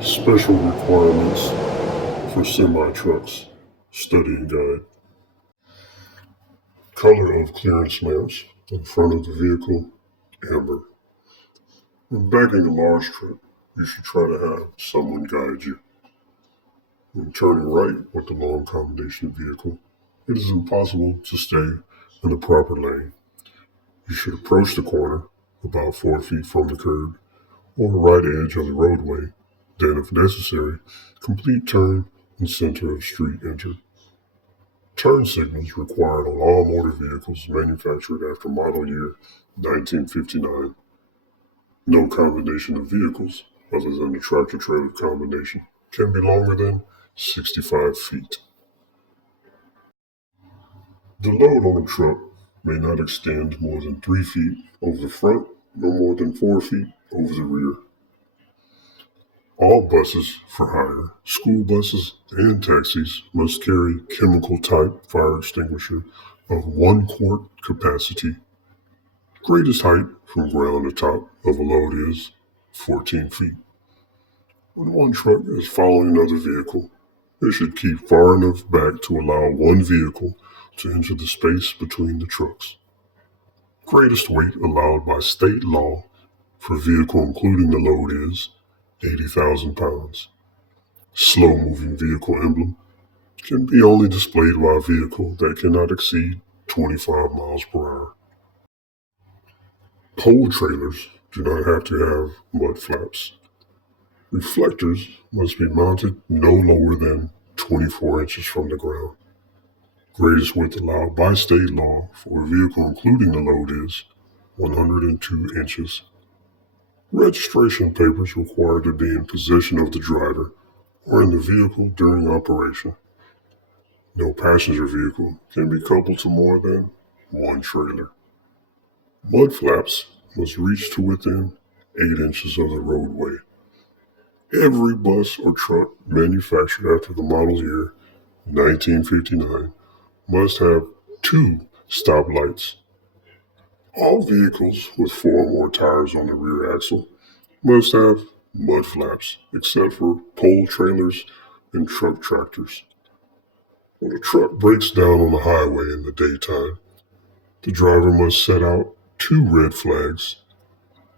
Special requirements for semi-trucks. Studying guide. Color of clearance lamps in front of the vehicle, amber. When backing a large truck, you should try to have someone guide you. When turning right with the long combination vehicle, it is impossible to stay in the proper lane. You should approach the corner about 4 feet from the curb or the right edge of the roadway. Then, if necessary, complete turn in center of street enter. Turn signals required on all motor vehicles manufactured after model year 1959. No combination of vehicles, other than the tractor-trailer combination, can be longer than 65 feet. The load on a truck may not extend more than 3 feet over the front, no more than 4 feet over the rear. All buses for hire, school buses, and taxis must carry chemical-type fire extinguisher of 1 quart capacity. Greatest height from ground to top of a load is 14 feet. When one truck is following another vehicle, they should keep far enough back to allow one vehicle to enter the space between the trucks. Greatest weight allowed by state law for vehicle including the load is 80,000 pounds. Slow-moving vehicle emblem can be only displayed by a vehicle that cannot exceed 25 miles per hour. Pole trailers do not have to have mud flaps. Reflectors must be mounted no lower than 24 inches from the ground. Greatest width allowed by state law for a vehicle including the load is 102 inches. Registration papers required to be in possession of the driver or in the vehicle during operation. No passenger vehicle can be coupled to more than one trailer. Mud flaps must reach to within 8 inches of the roadway. Every bus or truck manufactured after the model year 1959 must have 2 stoplights. All vehicles with 4 or more tires on the rear axle must have mud flaps, except for pole trailers and truck tractors. When a truck breaks down on the highway in the daytime, the driver must set out 2 red flags.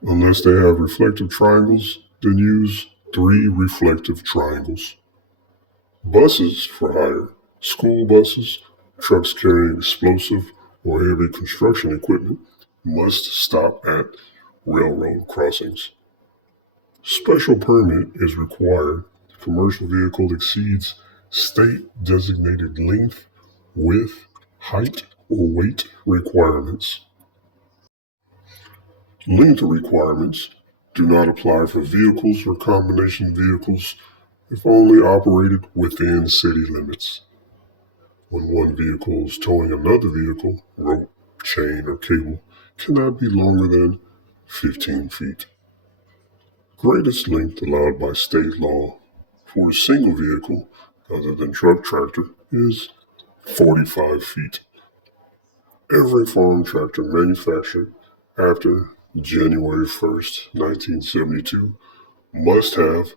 Unless they have reflective triangles, then use 3 reflective triangles. Buses for hire, school buses, trucks carrying explosive or heavy construction equipment must stop at railroad crossings. Special permit is required if commercial vehicle exceeds state designated length, width, height, or weight requirements. Length requirements do not apply for vehicles or combination vehicles if only operated within city limits. When one vehicle is towing another vehicle, rope, chain, or cable cannot be longer than 15 feet. Greatest length allowed by state law for a single vehicle other than truck tractor is 45 feet. Every farm tractor manufactured after January 1st, 1972 must have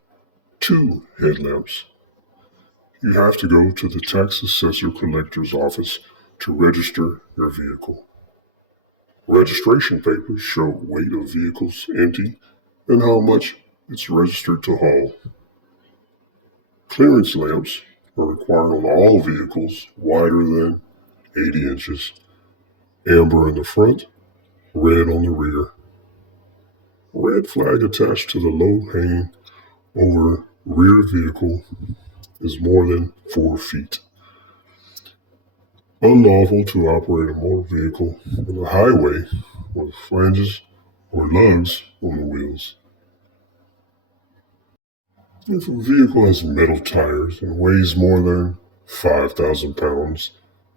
2 headlamps. You have to go to the tax assessor collector's office to register your vehicle. Registration papers show weight of vehicles empty and how much it's registered to haul. Clearance lamps are required on all vehicles wider than 80 inches, amber in the front, red on the rear. Red flag attached to the low hanging over rear vehicle is more than 4 feet. Unlawful to operate a motor vehicle on a highway with flanges or lugs on the wheels. If a vehicle has metal tires and weighs more than 5,000 pounds,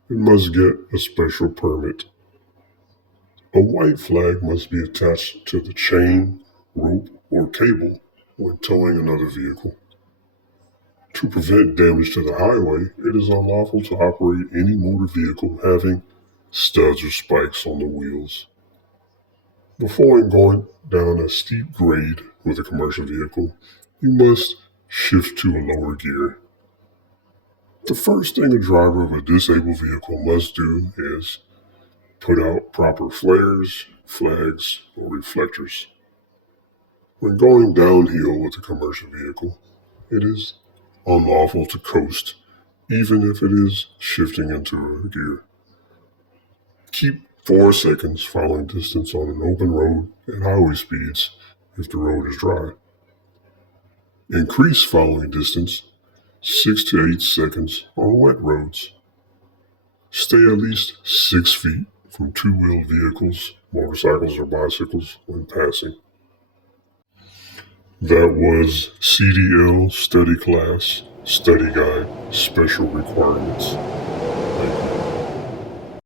it must get a special permit. A white flag must be attached to the chain, rope, or cable when towing another vehicle. To prevent damage to the highway, it is unlawful to operate any motor vehicle having studs or spikes on the wheels. Before going down a steep grade with a commercial vehicle, you must Shift to a lower gear. The first thing a driver of a disabled vehicle must do is put out proper flares, flags, or reflectors. When going downhill with a commercial vehicle, it is unlawful to coast, even if it is shifting into a gear. Keep 4 seconds following distance on an open road at highway speeds if the road is dry. Increase following distance 6 to 8 seconds on wet roads. Stay at least 6 feet from two-wheeled vehicles, motorcycles, or bicycles when passing. That was CDL Study Class Study Guide Special Requirements.